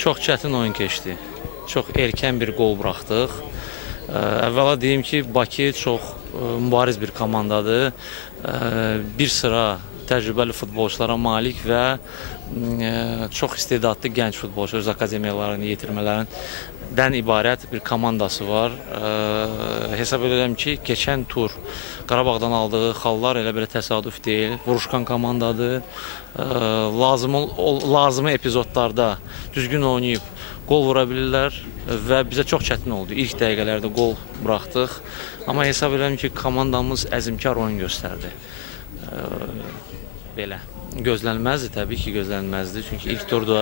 Çox çətin oyun keçdi. Çox erkən bir qol buraxdıq. Əvvəla deyim ki, Bakı çox mübariz bir komandadır. Bir sıra təcrübəli futbolçulara malik və çox istedadlı gənc futbolçu öz akademiyalarını yetirmələrindən ibarət bir komandası var. Hesab edirəm ki, keçən tur Qarabağdan aldığı xallar elə belə təsadüf deyil. Vuruşkan komandadır. Lazımı epizodlarda düzgün oynayıb gol vura bilirlər və bizə çox çətin oldu. İlk dəqiqələrdə gol buraxdıq. Amma hesab edirəm ki, komandamız əzmkar oyun göstərdi. Belə. Gözlənilməzdi, təbii ki, gözlənilməzdi. Çünki ilk turda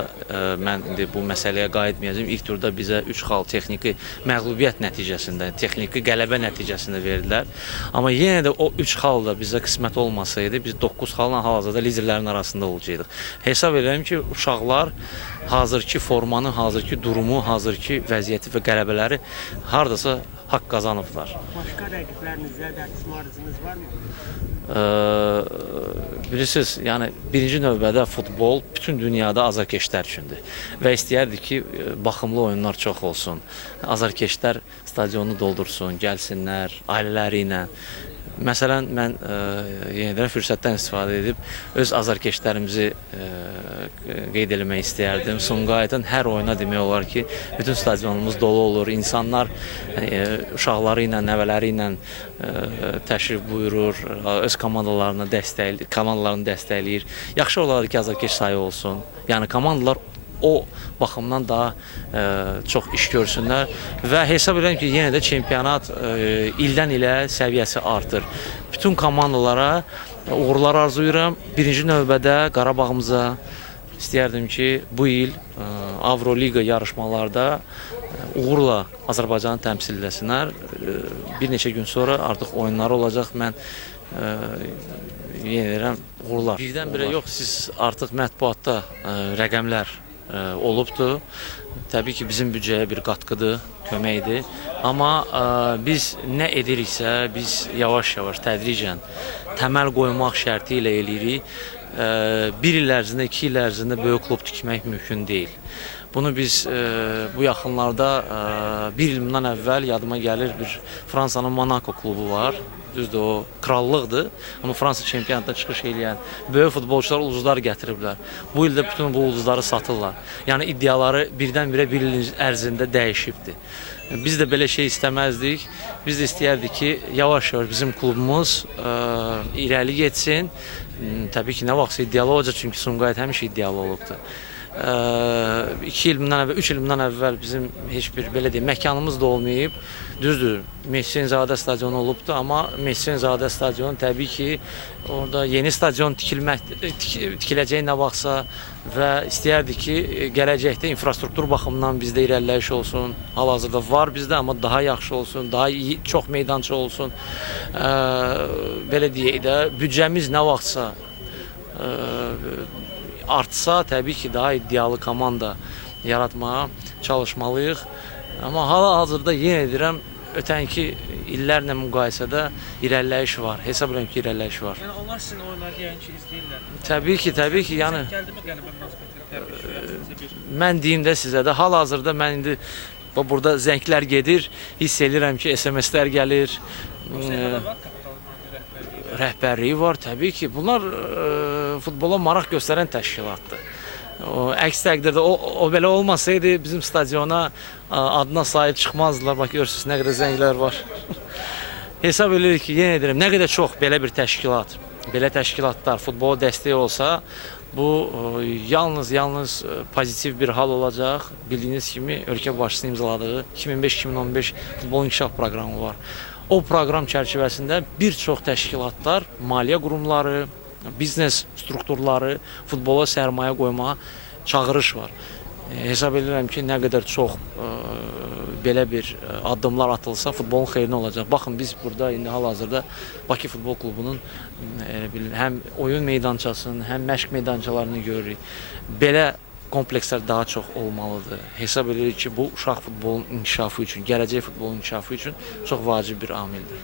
mən indi bu məsələyə qayıtmayacağım. İlk turda bizə 3 xal texniki məğlubiyyət nəticəsində, texniki qələbə nəticəsində verdilər. Amma yenə də o 3 xal da bizə qismət olmasaydı, biz 9 xalla hal-hazırda liderlərin arasında olacaqdıq. Hesab edirəm ki, uşaqlar hazırki formanı, hazırki durumu, hazırki vəziyyəti və qələbələri hardasa haqq qazanıblar. Başqa rəqiblərinizlə dərtişmarınız varmı? Bilirsiniz, yəni birinci növbədə futbol bütün dünyada azarkeşlər üçündür və istəyərdik ki, baxımlı oyunlar çox olsun. Azarkeşlər stadionu doldursun, gəlsinlər ailələri ilə. Məsələn, mən yenə də fürsətdən istifadə edib öz azarkeşlərimizi qeyd eləmək istəyərdim. Sumqayıtın hər oyuna demək olar ki, bütün stadionumuz dolu olur. İnsanlar uşaqları ilə, nəvələri ilə təşrif buyurur, öz komandalarını dəstəkləyir. Yaxşı olardı ki, azarkeş sayı olsun. Yəni komandalar o baxımdan daha çox iş görsünlər və hesab edirəm ki, yenə də çempionat ildən ilə səviyyəsi artır. Bütün komandalara uğurlar arzulayıram. Birinci növbədə Qarabağımıza istəyərdim ki, bu il Avroliqa yarışmalarda uğurla Azərbaycanı təmsil eləsinlər. Bir neçə gün sonra artıq oyunları olacaq. Mən yenə deyirəm, uğurlar. Birdən-birə yox, siz artıq mətbuatda rəqəmlər olubdur. Təbii ki, bizim büdcəyə bir qatqıdır, köməkdir. Amma biz nə ediriksə, biz yavaş-yavaş, tədricən təməl qoymaq şərti ilə eləyirik. Bir il ərzində, 2 il ərzində böyük klub tikmək mümkün deyil. Bunu biz bu yaxınlarda bir il bundan əvvəl yadıma gəlir bir Fransanın Monaco klubu var. Düzdür, o krallıqdır. Amma Fransa çempionatda çıxış edən böyük futbolçular ulduzlar gətiriblər. Bu ildə bütün bu ulduzları satırlar. Yəni iddiaları birdən-birə bir il ərzində dəyişibdir. Biz də belə şey istəməzdik. Biz də istəyərdik ki, yavaş-yavaş bizim klubumuz irəli getsin. Təbii ki, nə vaxtsa iddialı olacaq, çünki Sumqayıt həmişə iddialı olubdur. 2 il bundan əvvəl, 3 il bundan əvvəl bizim heç bir belə deyim, məkanımız da olmayıb. Düzdür, Mehdizadə stadionu olubdur, amma Mehdizadə stadionu təbii ki, orada yeni stadion tikiləcək nə vaxtsa və istəyərdik ki, gələcəkdə infrastruktur baxımından bizdə irəliləyiş olsun. Hal-hazırda var bizdə, amma daha yaxşı olsun, daha çox meydança olsun. Belə deyək də, büdcəmiz nə vaxtsa artsa, təbii ki, daha iddialı komanda yaratmağa çalışmalıyıq. Amma hal-hazırda yenə edirəm, ötənki illərlə müqayisədə irəliləyiş var. Hesab edirəm ki, irəliləyiş var. Yəni onlar sizin oyunları yəqin ki, izləyirlər. Təbii ki, yəni Gəldimi qələbə münasibəti? mən deyim də sizə də, hal-hazırda mən indi burada zənglər gedir, hiss edirəm ki, SMS-lər gəlir. Rəhbərliyi var, təbii ki. Bunlar futbola maraq göstərən təşkilatdır. Əks təqdirdə o belə olmasaydı bizim stadiona adına sahib çıxmazdılar. Bax, görürsünüz, nə qədər zənglər var. Hesab edirik ki, yenə edirəm, nə qədər çox belə bir təşkilat, belə təşkilatlar futbola dəstək olsa, bu yalnız pozitiv bir hal olacaq. Bildiyiniz kimi, ölkə başçısının imzaladığı 2005-2015 futbol inkişaf proqramı var. O proqram çərçivəsində bir çox təşkilatlar, maliyyə qurumları, biznes strukturları futbola sərmayə qoymağa çağırış var. Hesab edirəm ki, nə qədər çox belə bir addımlar atılsa futbolun xeyrinə olacaq. Baxın, biz burada indi hal-hazırda Bakı Futbol Klubunun həm oyun meydançasını, həm məşq meydançalarını görürük. Belə komplekslər daha çox olmalıdır. Hesab edirik ki, bu uşaq futbolun inkişafı üçün, gələcək futbolun inkişafı üçün çox vacib bir amildir.